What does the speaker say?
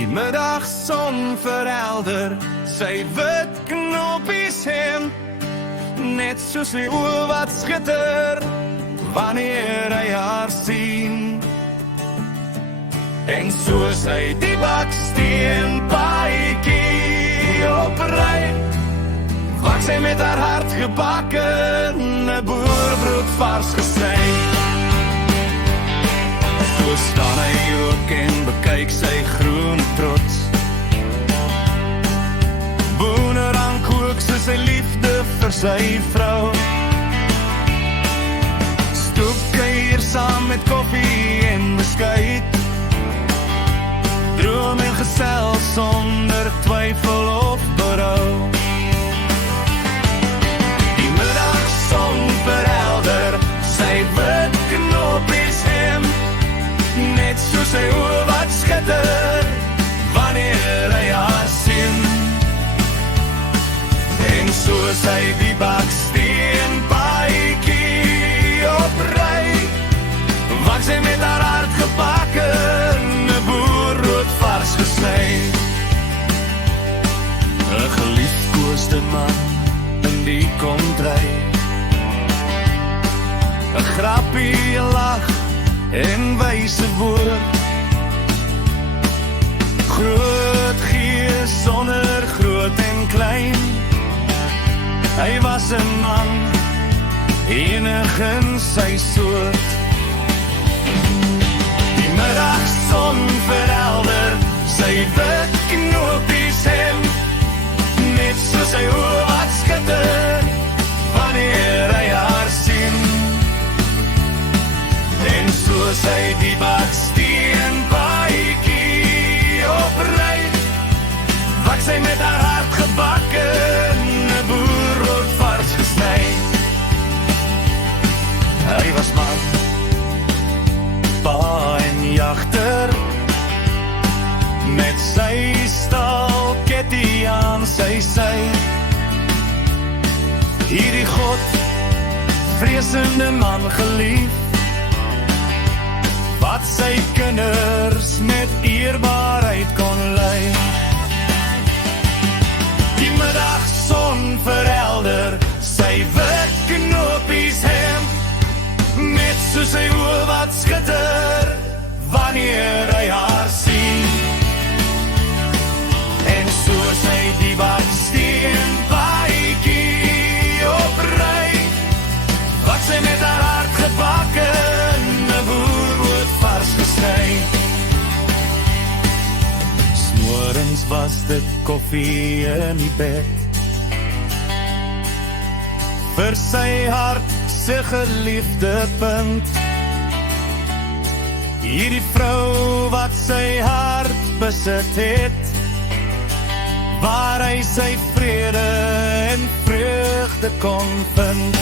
Die middagson verhelder sy wit knoppies hem, net soos die oë wat skitter wanneer hy haar sien. En soos hy die baksteen paadjie opry, wak sy met haar hart gebakken, 'n boerbrood vars gesny. So staan hy ook en bekyk sy groen trots. Boenerang kook soos sy liefde vir sy vrou. Stoepkuier saam met koffie en beskuit. Droom en gesels sonder twyfel of berou. Die middagson verhelder sy wit knoppies hem, net soos sy oë wat skitter wanneer hy haar sien. En soos hy die baksteen paadjie opry, wak sy met haar hart gebakken, 'n boerrood vars gesny. 'n geliefkoosde man in die kontry, 'n grappie, 'n lag en wyse woord. Groot gees sonder groot en klein, hy was 'n man enig in sy soort. Die middagson verhelder sy wit knoppies hem, net soos sy oë wat skitter wanneer hy haar sien. En soos hy die baksteen paadjie opry, wak sy met haar hart gebakken, 'n boerrood vars gesny. Hy was man, pa en jagter, met sy staalketty aan sy sy. Hierdie God vreesende man gelief, wat sy kinders met eerbaarheid kon lei. Die middagson verhelder sy wit knoppies hem, net soos sy oë wat skitter wanneer hy haar sien. En soos hy die baksteen paadjie opry, wat sy met haar hart gebakken, 'n boerrood vars gesny. Smorens was dit koffie in die bed, vir sy hart sy geliefde punt. Hierdie vrou wat sy hart besit het, waar hy sy vrede en vreugde kon vind.